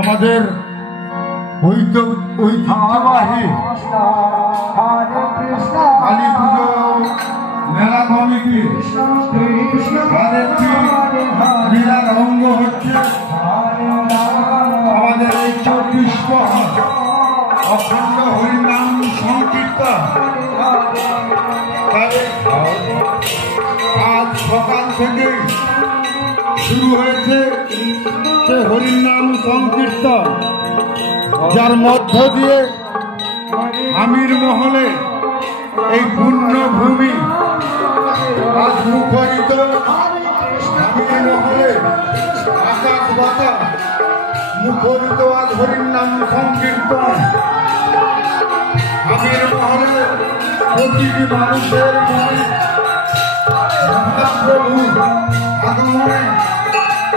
আমাদের ঐতিহ্যবাহী কালী পুজো মেলা কমিটি বিরাট অঙ্গ হচ্ছে আমাদের এই 24 অখণ্ড হরিনাম সংকীর্তন। আজ সকাল থেকেই শুরু হয়েছে সে হরিনাম সংকীর্তন, যার মধ্য দিয়ে আমির মহলে এই পুণ্যভূমি আজ মুখরিত। আমির মহলে আকাশ বাতাস মুখরিত আজ হরিনাম সংকীর্তন। আমির মহলে প্রতিটি মানুষের মনে মহাপ্রভু আগমনে